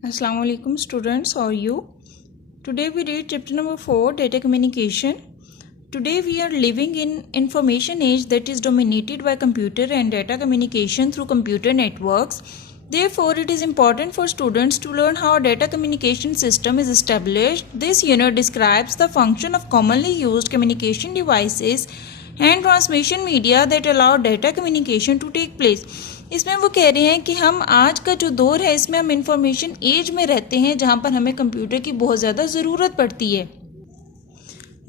Assalamu alaikum students, how are you? Today we read chapter number 4, data communication. Today we are living in information age that is dominated by computer and data communication through computer networks. Therefore, it is important for students to learn how a data communication system is established. This unit describes the function of commonly used communication devices and transmission media that allow data communication to take place. इसमें वो कह रहे हैं कि हम आज का जो दौर है इसमें हम इंफॉर्मेशन एज में रहते हैं जहाँ पर हमें कंप्यूटर की बहुत ज़्यादा ज़रूरत पड़ती है।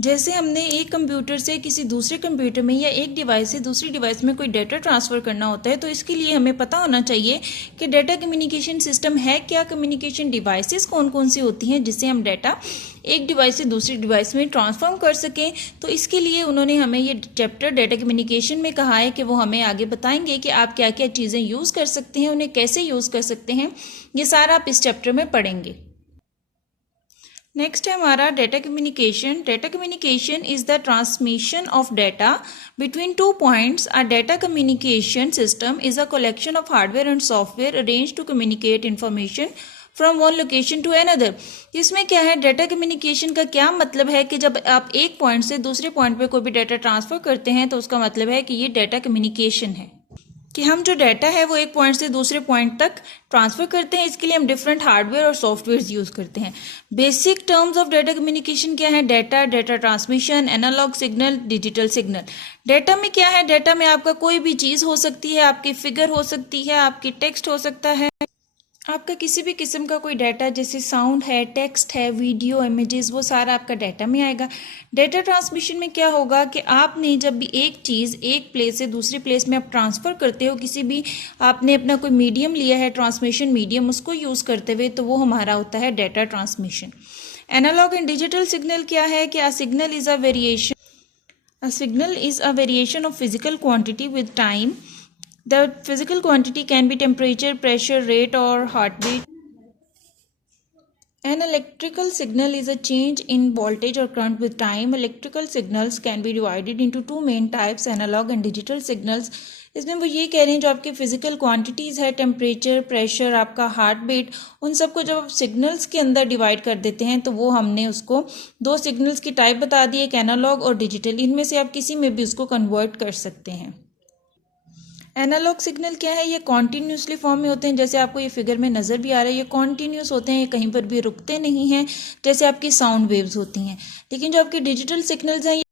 जैसे हमने एक कंप्यूटर से किसी दूसरे कंप्यूटर में या एक डिवाइस से दूसरी डिवाइस में कोई डाटा ट्रांसफ़र करना होता है, तो इसके लिए हमें पता होना चाहिए कि डाटा कम्युनिकेशन सिस्टम है क्या, कम्युनिकेशन डिवाइसेस कौन कौन सी होती हैं जिससे हम डाटा एक डिवाइस से दूसरी डिवाइस में ट्रांसफॉर्म कर सकें। तो इसके लिए उन्होंने हमें ये चैप्टर डाटा कम्युनिकेशन में कहा है कि वो हमें आगे बताएंगे कि आप क्या क्या चीज़ें यूज़ कर सकते हैं, उन्हें कैसे यूज़ कर सकते हैं, ये सारा आप इस चैप्टर में पढ़ेंगे। नेक्स्ट है हमारा data communication. Data communication is the transmission of data between two points. A data communication system is a collection of hardware and software arrange to communicate information from one location to another. इसमें क्या है, data communication का क्या मतलब है कि जब आप एक पॉइंट से दूसरे पॉइंट पे कोई भी डाटा ट्रांसफर करते हैं तो उसका मतलब है कि ये डाटा कम्युनिकेशन है, कि हम जो डाटा है वो एक पॉइंट से दूसरे पॉइंट तक ट्रांसफ़र करते हैं। इसके लिए हम डिफरेंट हार्डवेयर और सॉफ्टवेयर यूज़ करते हैं। Basic terms of data communication क्या है? Data, data transmission, analog signal, digital signal. Data में क्या है? डाटा में आपका कोई भी चीज़ हो सकती है, आपकी फिगर हो सकती है, आपकी टेक्स्ट हो सकता है, आपका किसी भी किस्म का कोई डाटा जैसे साउंड है, टेक्स्ट है, वीडियो, इमेजेस, वो सारा आपका डाटा में आएगा। डाटा ट्रांसमिशन में क्या होगा कि आपने जब भी एक चीज़ एक प्लेस से दूसरी प्लेस में आप ट्रांसफ़र करते हो, किसी भी आपने अपना कोई मीडियम लिया है, ट्रांसमिशन मीडियम, उसको यूज़ करते हुए, तो वो हमारा होता है data transmission. Analog and digital signal क्या है कि A signal is a variation of physical quantity with time. The physical quantity can be temperature, pressure, rate or heartbeat. An electrical signal is a change in voltage or current with time. Electrical signals can be divided into two main types, analog and digital signals. इसमें वो ये कह रहे हैं जो आपकी physical quantities है, temperature, pressure, आपका हार्ट बीट, उन सबको जब आप सिग्नल्स के अंदर डिवाइड कर देते हैं तो वो हमने उसको दो सिग्नल्स की टाइप बता दी, एक एनालॉग और डिजिटल। इनमें से आप किसी में भी उसको कन्वर्ट कर सकते हैं। एनालॉग सिग्नल क्या है? ये कॉन्टीन्यूसली फॉर्म में होते हैं, जैसे आपको ये फिगर में नज़र भी आ रहा है, ये कॉन्टीन्यूस होते हैं, ये कहीं पर भी रुकते नहीं हैं, जैसे आपकी साउंड वेव्स होती हैं। लेकिन जो आपके डिजिटल सिग्नल्स हैं